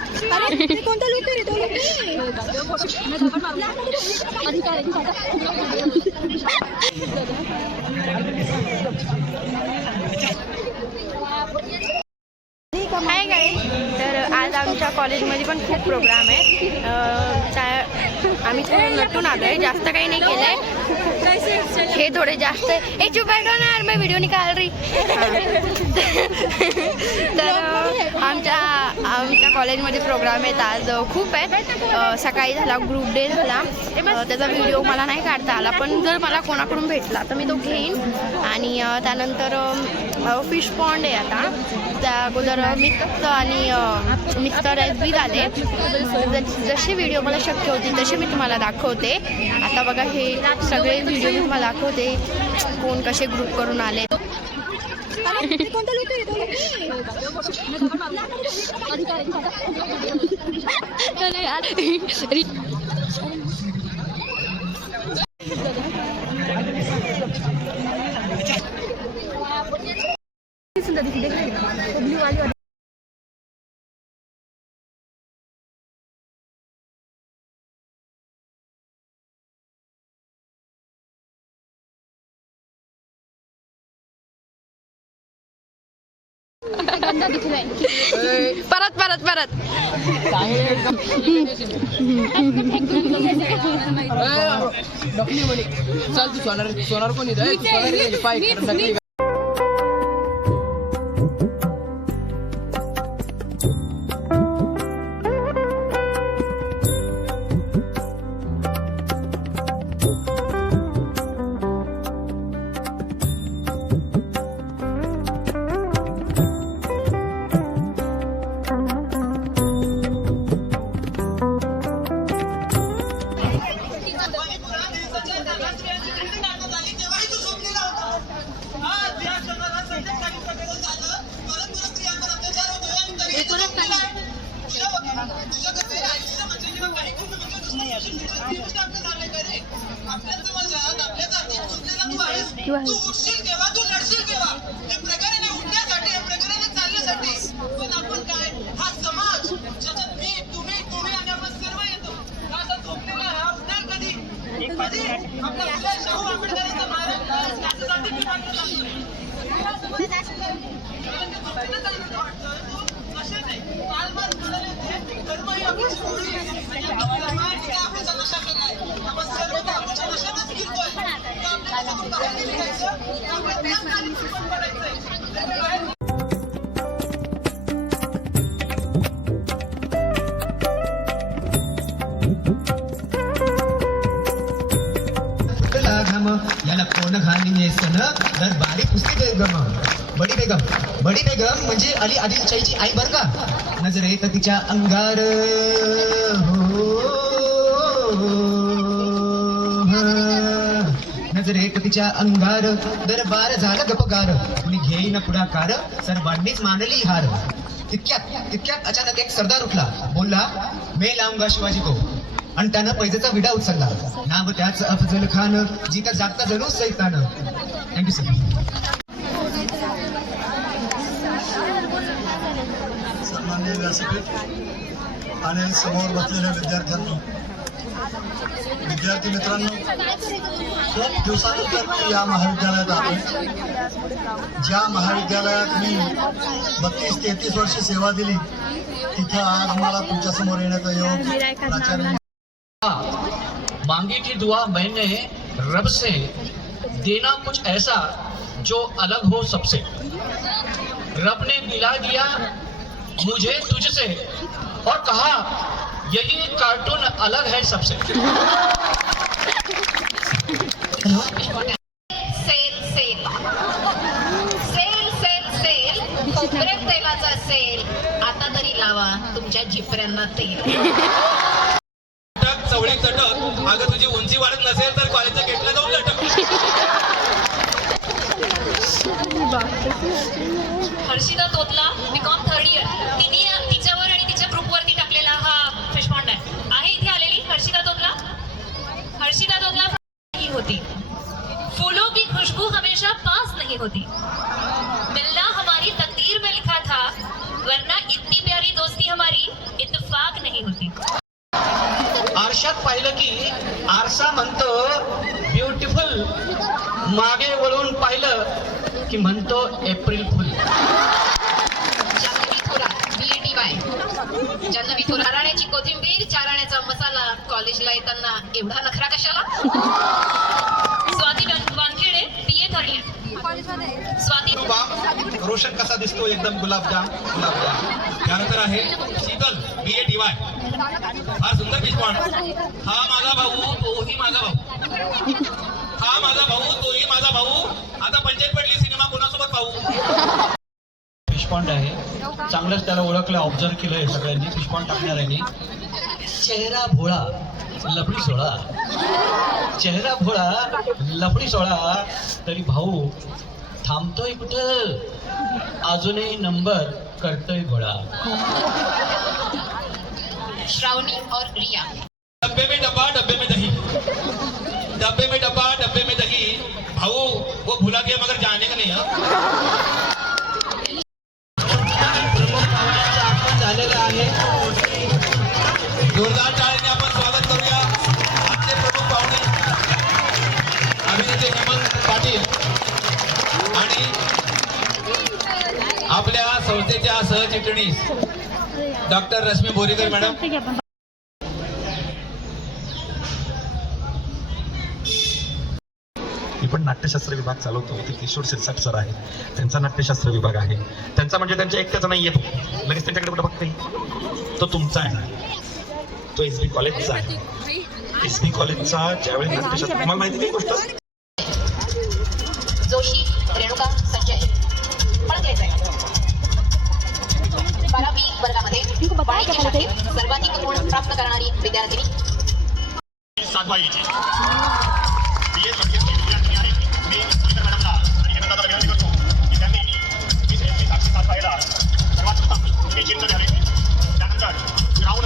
अरे ते कोणता लुक रे तो हाय गाई तर आज आमच्या कॉलेजमध्ये पण खूप प्रोग्राम आहे अं, त्या- आम्ही थोडं नटून आलो आहे जास्त काही नाही केलं आहे हे थोडे जास्त एक चुप ना यार व्हिडिओ निकाल रही. तर आमच्या आमच्या कॉलेजमध्ये प्रोग्राम आहेत आज. खूप आहेत. सकाळी झाला ग्रुप डे झाला. त्याचा व्हिडिओ मला नाही काढता आला पण जर मला कोणाकडून भेटला तर मी तो घेईन. आणि त्यानंतर फिश पॉन्ड आहे आता. त्या अगोदर मिक्स आणि मिक्सर एस बी झाले ज- जसे व्हिडिओ मला शक्य होतील तसे मी तुम्हाला दाखवते. आता बघा हे सगळे व्हिडिओ मी तुम्हाला दाखवते. कोण कसे ग्रुप करून आले. परत परत परत. सोनार सोनार कोण पाय तू उठशील केव्हा तू लढशील केव्हा हे उठण्यासाठी हे पण आपण काय? हा समाज मी तुम्ही तुम्ही आणि आपण सर्व तो नशेत आपल्या नाही निघायचं. त्यामुळे फुटला घाम याला कोण घाली तर बारीक पुसती बेगम. बडी बेगम. बडी बेगम म्हणजे अली आदिलशाहीची आई बर का? नजरेत तिच्या अंगार. हो, हो, हो, हो. नजरेत तिच्या अंगार दरबार झाला गपगार. कुणी घेईन पुढाकार सर्वांनीच मानली हार. तितक्यात तितक्यात अचानक एक सरदार उठला. बोलला मे लावूंगा शिवाजी को आणि त्यानं पैजेचा विडा उचलला. नाव त्याच अफजल खान जिथं जागता जरूर सैतान. थँक्यू सर सन्माननीय व्यासपीठ आणि समोर बसलेल्या विद्यार्थ्यांना विद्यार्थी मित्रांनो खूप दिवसानंतर मी या महाविद्यालयात आलो ज्या महाविद्यालयात मी बत्तीस तेहतीस वर्ष सेवा दिली, तिथं आज मला येण्याचा योग प्राचार्य मांगी थी दुआ मैंने रब से देना कुछ ऐसा जो अलग हो सबसे। रब ने मिला दिया मुझे तुझसे और कहा यही कार्टून अलग है सबसे। Sale sale sale sale sale खोबऱ्यात तेलाचा सेल आता तरी लावा तुमच्या जिपऱ्यांना तेल. चवळी चटक. अगं तुझी उंची वाढत हर्षिता दोगला तो नहीं होती। फूलों की खुशबू हमेशा पास नहीं होती। मिलना हमारी तकदीर में लिखा था, वरना इतनी प्यारी दोस्ती हमारी इतफाक नहीं होती। आरशात पाहिलं की आरसा म्हणतो ब्युटिफुल मागे वळून पाहिलं की म्हणतो एप्रिल कॉलेजला येताना एवढा नखरा कशाला? स्वाती वान- Wankhede BA third year Swati Roshan कसा दिसतो? एकदम गुलाबजाम गुलाबजाम. त्यानंतर आहे Sheetal B A T Y फार सुंदर फिशपॉंड हा माझा भाऊ तोही माझा भाऊ. हा माझा भाऊ तोही माझा भाऊ. आता पंचायत पडली सिनेमा कोणासोबत भाऊ फिशपॉंड आहे. चांगलंच त्याला ओळखलं ऑब्झर्व केलंय सगळ्यांनी. फिशपॉंड टाकणाऱ्यांनी चेहरा भोळा लफडी सोळा. चेहरा भोळा लफडी सोळा. तरी भाऊ थांबतोय कुठं? अजूनही नंबर करतोय गोळा श्रावणी और रिया. डब्बे में डब्बा डब्बे में दही. डब्बे में डब्बा डब्बे में दही. भाऊ वो भुला गया मगर जाने का नहीं हाँ? सहचिटणीस डॉक्टर रश्मी बोरीकर मॅडम. मी पण नाट्यशास्त्र विभाग चालवतो. ते किशोर सिरसाट सर आहे त्यांचा नाट्यशास्त्र विभाग आहे. त्यांचा म्हणजे त्यांच्या एकट्याचा नाही येतो लगेच त्यांच्याकडे कुठं बघते तो तुमचा आहे. तो एस बी कॉलेजचा आहे. एस बी कॉलेजचा ज्यावेळी नाट्यशास्त्र तुम्हाला माहिती नाही गोष्ट? वर्गामध्ये वाणिज्य सर्वाधिक गुण प्राप्त करणारी विद्यार्थिनी सातबाईची आहे मी मॅडमला आणि विनंती करतो की त्यांनी वीस सातशे सर्वात प्रथम हे चिन्ह द्यावे त्यानंतर ग्राउंड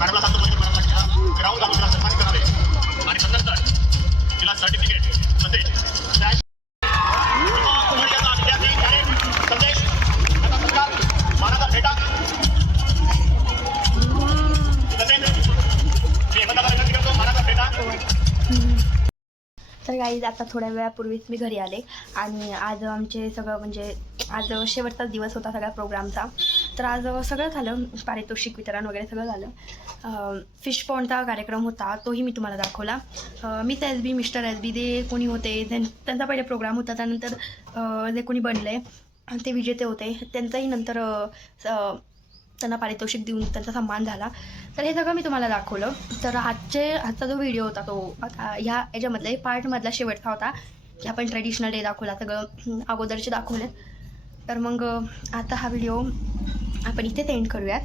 मॅडमला सांगतो बोलीकर मॅडमला ग्राउंड सन्मानित करावे आणि तिला सर्टिफिकेट गाईज आता थोड्या वेळापूर्वीच मी घरी आले. आणि आज आमचे सगळं म्हणजे आज शेवटचाच दिवस होता सगळ्या प्रोग्रामचा. तर आज सगळं झालं. पारितोषिक वितरण वगैरे सगळं झालं. फिश पॉन्डचा कार्यक्रम होता. तोही मी तुम्हाला दाखवला. Miss S B mister S B जे कोणी होते त्यांचा पहिले प्रोग्राम होता. त्यानंतर जे कोणी बनले ते विजेते होते. त्यांचाही नंतर स- त्यांना पारितोषिक देऊन त्यांचा सन्मान झाला. तर हे सगळं मी तुम्हाला दाखवलं. तर आजचे आजचा जो व्हिडिओ होता तो आता ह्या याच्यामधला पार्टमधला शेवटचा होता. की आपण ट्रेडिशनल डे दाखवला सगळं अगोदरचे दाखवले. तर मग आता हा व्हिडिओ आपण इथे एंड करूयात.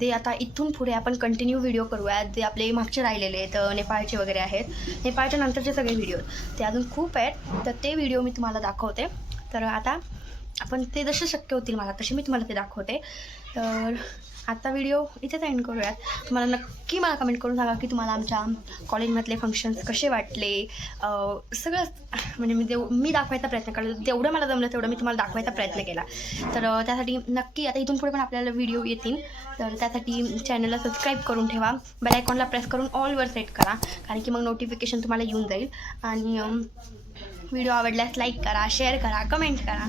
ते आता इथून पुढे आपण कंटिन्यू व्हिडिओ करूयात जे आपले मागचे राहिलेले आहेत नेपाळचे वगैरे आहेत. नेपाळच्या नंतरचे सगळे व्हिडिओ ते अजून खूप आहेत. तर ते व्हिडिओ मी तुम्हाला दाखवते. तर आता आपण ते जसे शक्य होतील मला तसे मी तुम्हाला ते दाखवते. तर आता व्हिडिओ इथेच एंड करूयात. तुम्हाला नक्की मला कमेंट करून सांगा की तुम्हाला आमच्या कॉलेजमधले फंक्शन्स कसे वाटले? सगळं म्हणजे मी देव मी दाखवायचा प्रयत्न केला जेवढं मला जमलं तेवढं मी तुम्हाला दाखवायचा प्रयत्न केला. तर त्यासाठी नक्की आता इथून पुढे पण आपल्याला व्हिडिओ येतील. तर त्यासाठी चॅनलला सबस्क्राईब करून ठेवा. बेल आयकॉनला प्रेस करून ऑलवर सेट करा. कारण की मग नोटिफिकेशन तुम्हाला येऊन जाईल. आणि व्हिडिओ आवडल्यास लाईक करा शेअर करा कमेंट करा.